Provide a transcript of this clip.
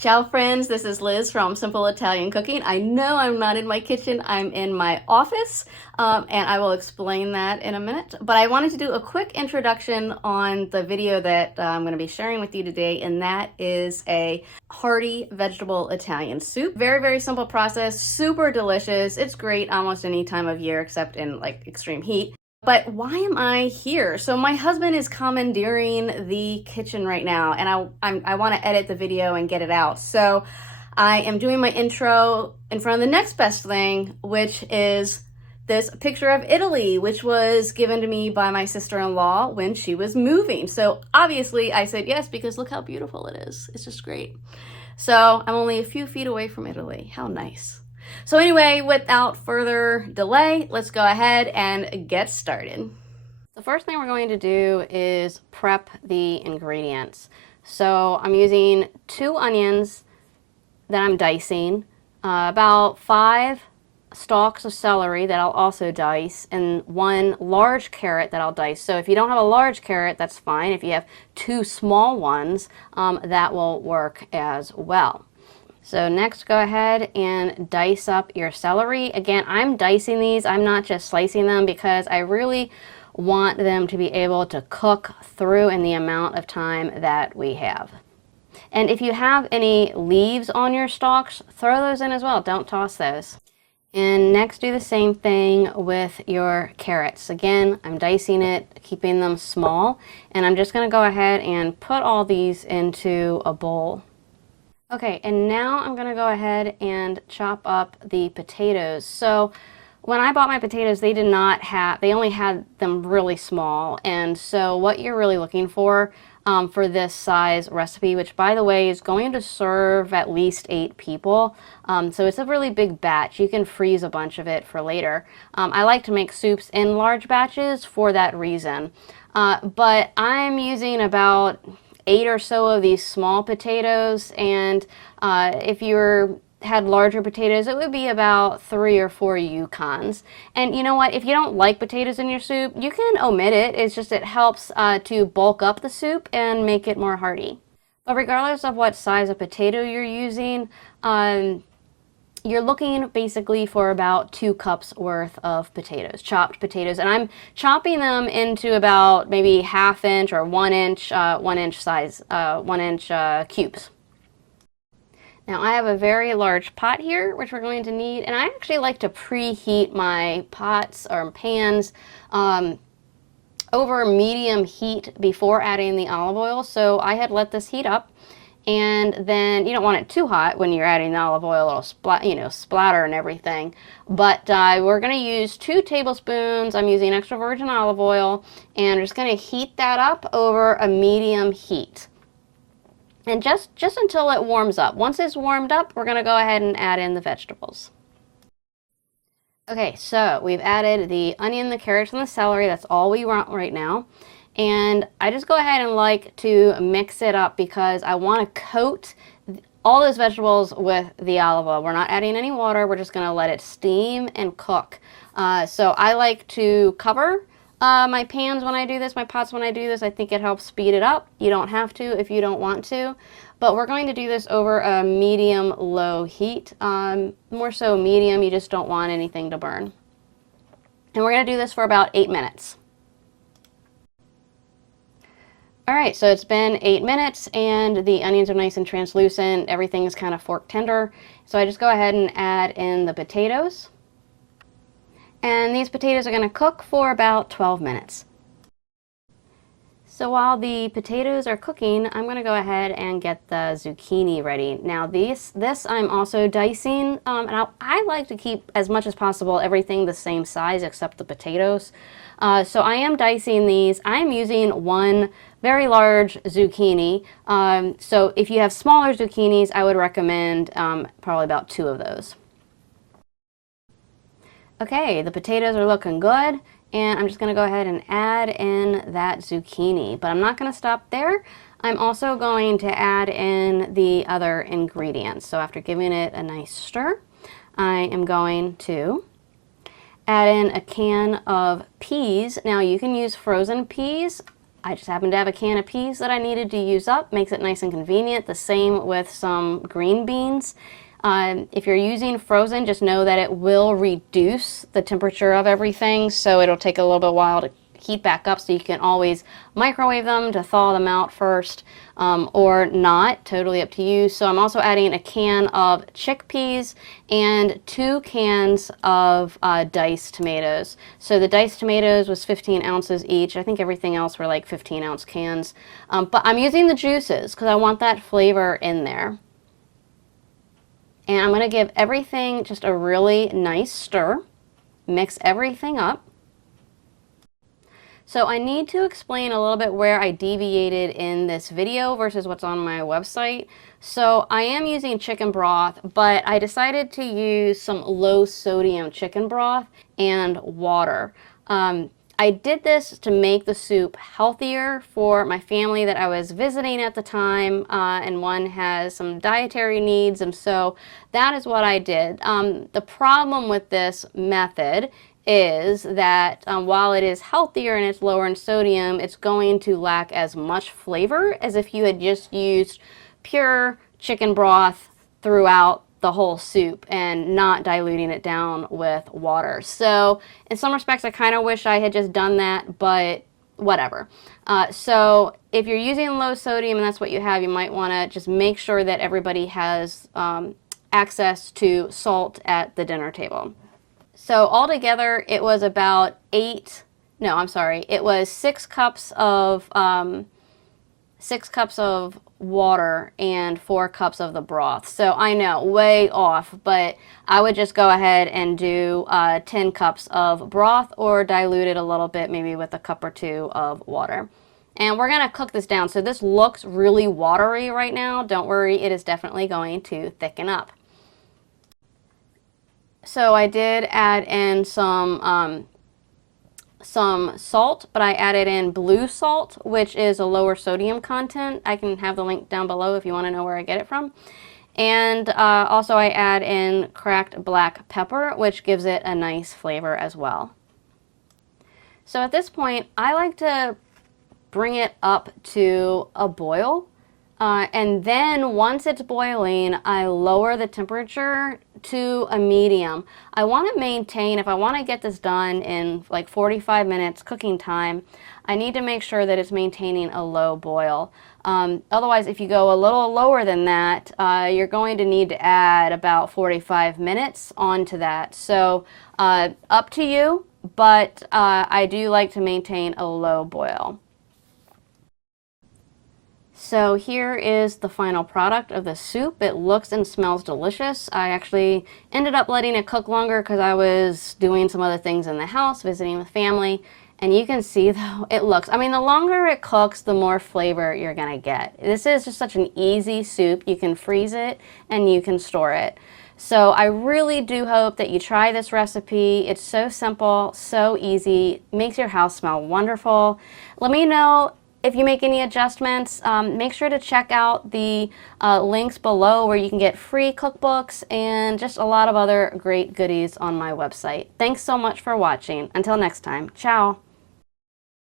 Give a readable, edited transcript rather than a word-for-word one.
Ciao friends, this is Liz from Simple Italian Cooking. I know I'm not in my kitchen, I'm in my office, and I will explain that in a minute. But I wanted to do a quick introduction on the video that I'm going to be sharing with you today, and that is a hearty vegetable Italian soup. Very, very simple process, super delicious. It's great almost any time of year except in like extreme heat. But why am I here? So my husband is commandeering the kitchen right now, and I want to edit the video and get it out. So I am doing my intro in front of the next best thing, which is this picture of Italy, which was given to me by my sister-in-law when she was moving. So obviously I said yes, because look how beautiful it is. It's just great. So I'm only a few feet away from Italy. How nice. So anyway, without further delay, let's go ahead and get started. The first thing we're going to do is prep the ingredients. So I'm using 2 onions that I'm dicing, about 5 stalks of celery that I'll also dice, and 1 large carrot that I'll dice. So if you don't have a large carrot, that's fine. If you have 2 small ones, that will work as well. So next, go ahead and dice up your celery. Again, I'm dicing these. I'm not just slicing them because I really want them to be able to cook through in the amount of time that we have. And if you have any leaves on your stalks, throw those in as well. Don't toss those. And next, do the same thing with your carrots. Again, I'm dicing it, keeping them small, and I'm just going to go ahead and put all these into a bowl. Okay, and now I'm going to go ahead and chop up the potatoes. So when I bought my potatoes, they only had them really small. And so what you're really looking for this size recipe, which by the way is going to serve at least 8 people. So it's a really big batch. You can freeze a bunch of it for later. I like to make soups in large batches for that reason. But I'm using about 8 or so of these small potatoes, and if you had larger potatoes, it would be about 3 or 4 Yukons. And you know what? If you don't like potatoes in your soup, you can omit it. It's just it helps to bulk up the soup and make it more hearty. But regardless of what size of potato you're using, you're looking basically for about 2 cups worth of potatoes, chopped potatoes, and I'm chopping them into about maybe 1/2 inch or 1 inch, 1 inch size, 1 inch cubes. Now I have a very large pot here, which we're going to need, and I actually like to preheat my pots or pans over medium heat before adding the olive oil. So I had let this heat up. And then you don't want it too hot when you're adding the olive oil. It'll splatter and everything. But we're going to use 2 tablespoons. I'm using extra virgin olive oil, and I'm just going to heat that up over a medium heat. And just until it warms up. Once it's warmed up, we're going to go ahead and add in the vegetables. Okay, so we've added the onion, the carrots, and the celery. That's all we want right now. And I just go ahead and like to mix it up because I want to coat all those vegetables with the olive oil. We're not adding any water. We're just going to let it steam and cook. So I like to cover my pans when I do this, my pots when I do this. I think it helps speed it up. You don't have to if you don't want to. But we're going to do this over a medium-low heat. More so medium. You just don't want anything to burn. And we're going to do this for about 8 minutes. Alright, so it's been 8 minutes and the onions are nice and translucent. Everything is kind of fork tender. So I just go ahead and add in the potatoes. And these potatoes are going to cook for about 12 minutes. So while the potatoes are cooking, I'm going to go ahead and get the zucchini ready. Now this I'm also dicing, and I like to keep as much as possible everything the same size except the potatoes. So I am dicing these. I'm using 1 very large zucchini. So if you have smaller zucchinis, I would recommend probably about 2 of those. Okay, the potatoes are looking good, and I'm just going to go ahead and add in that zucchini. But I'm not going to stop there. I'm also going to add in the other ingredients. So after giving it a nice stir, I am going to add in a can of peas. Now you can use frozen peas. I just happened to have a can of peas that I needed to use up. Makes it nice and convenient. The same with some green beans. If you're using frozen, just know that it will reduce the temperature of everything, so it'll take a little bit while to heat back up, so you can always microwave them to thaw them out first, or not, totally up to you. So I'm also adding a can of chickpeas and 2 cans of diced tomatoes. So the diced tomatoes was 15 ounces each. I think everything else were like 15-ounce cans. But I'm using the juices because I want that flavor in there. And I'm going to give everything just a really nice stir. Mix everything up. So I need to explain a little bit where I deviated in this video versus what's on my website. So I am using chicken broth, but I decided to use some low sodium chicken broth and water. I did this to make the soup healthier for my family that I was visiting at the time, and one has some dietary needs, and so that is what I did. The problem with this method is that while it is healthier and it's lower in sodium, it's going to lack as much flavor as if you had just used pure chicken broth throughout the whole soup and not diluting it down with water. So in some respects, I kind of wish I had just done that, but whatever. So if you're using low sodium and that's what you have, you might want to just make sure that everybody has access to salt at the dinner table. So altogether, it was about it was 6 cups of 6 cups of water and 4 cups of the broth. So I know, way off, but I would just go ahead and do 10 cups of broth, or dilute it a little bit, maybe with a cup or 2 of water. And we're going to cook this down. So this looks really watery right now. Don't worry, it is definitely going to thicken up. So I did add in some salt, but I added in blue salt, which is a lower sodium content. I can have the link down below if you want to know where I get it from. And also I add in cracked black pepper, which gives it a nice flavor as well. So at this point, I like to bring it up to a boil. And then once it's boiling, I lower the temperature to a medium. I want to maintain, if I want to get this done in like 45 minutes cooking time, I need to make sure that it's maintaining a low boil. Otherwise, if you go a little lower than that, you're going to need to add about 45 minutes onto that. So up to you, but I do like to maintain a low boil. So here is the final product of the soup. It looks and smells delicious. I actually ended up letting it cook longer because I was doing some other things in the house, visiting with family. And you can see though, it looks, I mean, the longer it cooks, the more flavor you're gonna get. This is just such an easy soup. You can freeze it and you can store it. So I really do hope that you try this recipe. It's so simple, so easy, makes your house smell wonderful. Let me know if you make any adjustments. Make sure to check out the links below where you can get free cookbooks and just a lot of other great goodies on my website. Thanks so much for watching. Until next time, ciao.